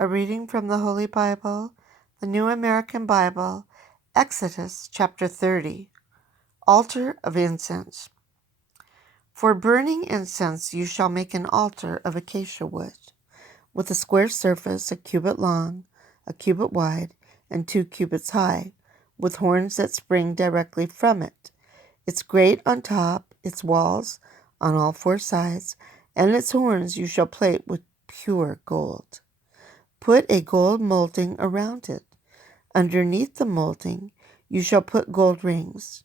A reading from the Holy Bible, the New American Bible, Exodus chapter 30, Altar of Incense. For burning incense you shall make an altar of acacia wood, with a square surface, a cubit long, a cubit wide, and 2 cubits high, with horns that spring directly from it. Its grate on top, its walls on all 4 sides, and its horns you shall plate with pure gold. Put a gold molding around it. Underneath the molding you shall put gold rings,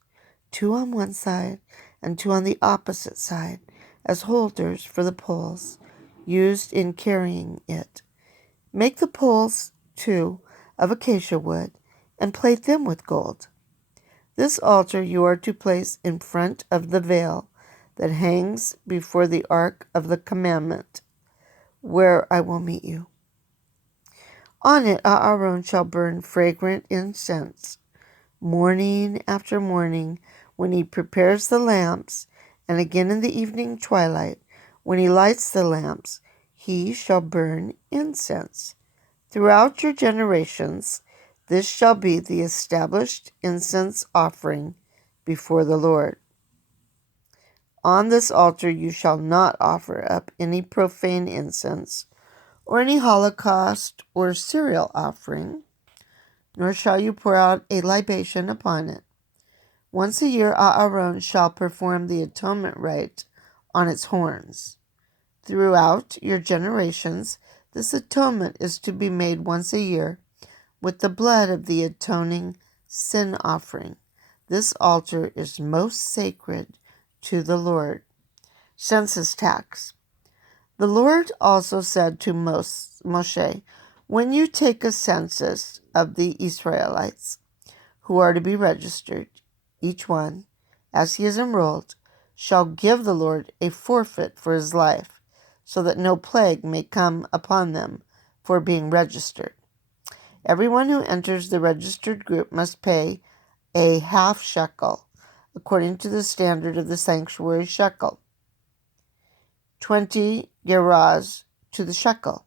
2 on one side and 2 on the opposite side, as holders for the poles used in carrying it. Make the poles, too, of acacia wood, and plate them with gold. This altar you are to place in front of the veil that hangs before the ark of the commandment, where I will meet you. On it Aaron shall burn fragrant incense, morning after morning, when he prepares the lamps, and again in the evening twilight, when he lights the lamps, he shall burn incense. Throughout your generations, this shall be the established incense offering before the Lord. On this altar you shall not offer up any profane incense, or any holocaust or cereal offering, nor shall you pour out a libation upon it. Once a year Aaron shall perform the atonement rite on its horns. Throughout your generations, this atonement is to be made once a year with the blood of the atoning sin offering. This altar is most sacred to the Lord. Census tax. The Lord also said to Moshe, when you take a census of the Israelites who are to be registered, each one, as he is enrolled, shall give the Lord a forfeit for his life, so that no plague may come upon them for being registered. Everyone who enters the registered group must pay a half shekel, according to the standard of the sanctuary shekel, 20 gerahs to the shekel.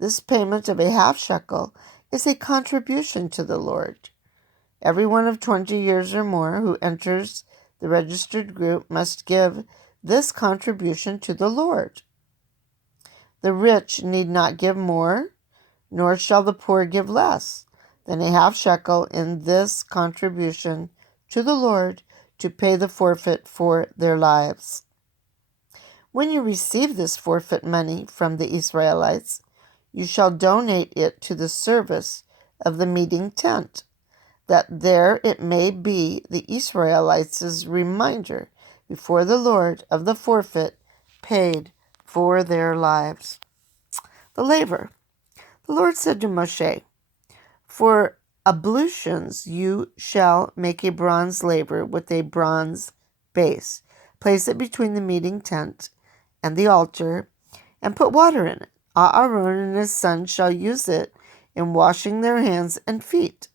This payment of a half shekel is a contribution to the Lord. Everyone of 20 years or more who enters the registered group must give this contribution to the Lord. The rich need not give more, nor shall the poor give less than a half shekel in this contribution to the Lord to pay the forfeit for their lives. When you receive this forfeit money from the Israelites, you shall donate it to the service of the meeting tent, that there it may be the Israelites' reminder before the Lord of the forfeit paid for their lives. The laver. The Lord said to Moshe, for ablutions you shall make a bronze laver with a bronze base. Place it between the meeting tent and the altar, and put water in it. Aaron and his sons shall use it in washing their hands and feet.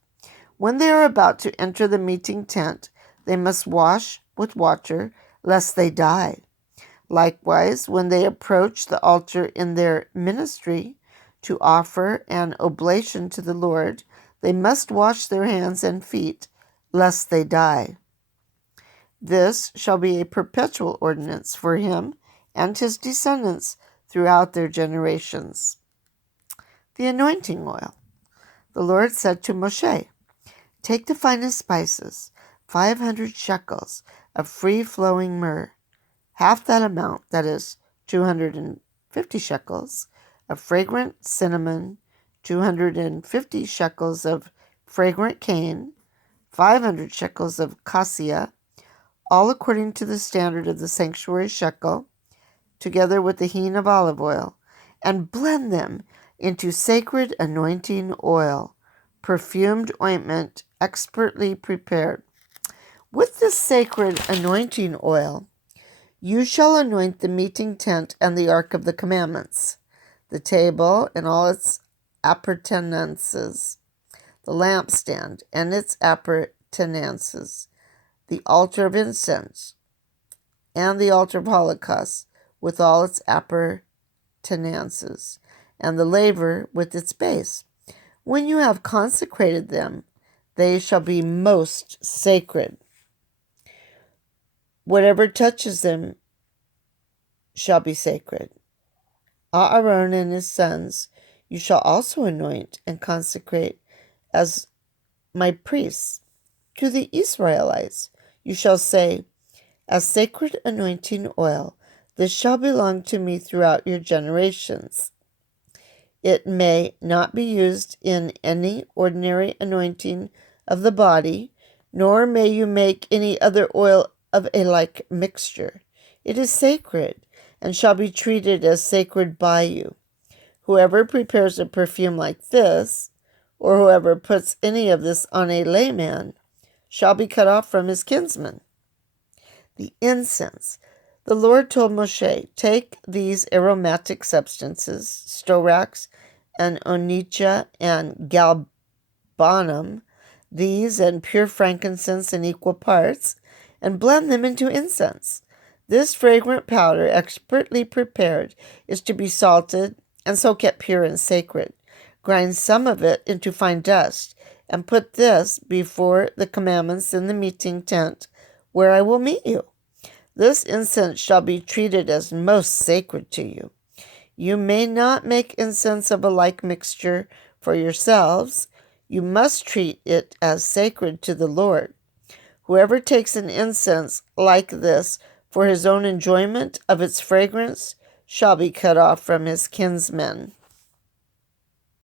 When they are about to enter the meeting tent, they must wash with water, lest they die. Likewise, when they approach the altar in their ministry to offer an oblation to the Lord, they must wash their hands and feet, lest they die. This shall be a perpetual ordinance for him and his descendants throughout their generations. The anointing oil. The Lord said to Moshe, take the finest spices, 500 shekels of free-flowing myrrh, half that amount, that is 250 shekels, of fragrant cinnamon, 250 shekels of fragrant cane, 500 shekels of cassia, all according to the standard of the sanctuary shekel, together with the hin of olive oil, and blend them into sacred anointing oil, perfumed ointment expertly prepared. With this sacred anointing oil, you shall anoint the meeting tent and the ark of the commandments, the table and all its appurtenances, the lampstand and its appurtenances, the altar of incense, and the altar of holocaust with all its appurtenances, and the laver with its base. When you have consecrated them, they shall be most sacred. Whatever touches them shall be sacred. Aaron and his sons you shall also anoint and consecrate as my priests. To the Israelites you shall say, as sacred anointing oil, this shall belong to me throughout your generations. It may not be used in any ordinary anointing of the body, nor may you make any other oil of a like mixture. It is sacred, and shall be treated as sacred by you. Whoever prepares a perfume like this, or whoever puts any of this on a layman, shall be cut off from his kinsmen. The incense. The Lord told Moshe, take these aromatic substances, storax and onycha and galbanum, these and pure frankincense in equal parts, and blend them into incense. This fragrant powder, expertly prepared, is to be salted and so kept pure and sacred. Grind some of it into fine dust, and put this before the commandments in the meeting tent, where I will meet you. This incense shall be treated as most sacred to you. You may not make incense of a like mixture for yourselves. You must treat it as sacred to the Lord. Whoever takes an incense like this for his own enjoyment of its fragrance shall be cut off from his kinsmen.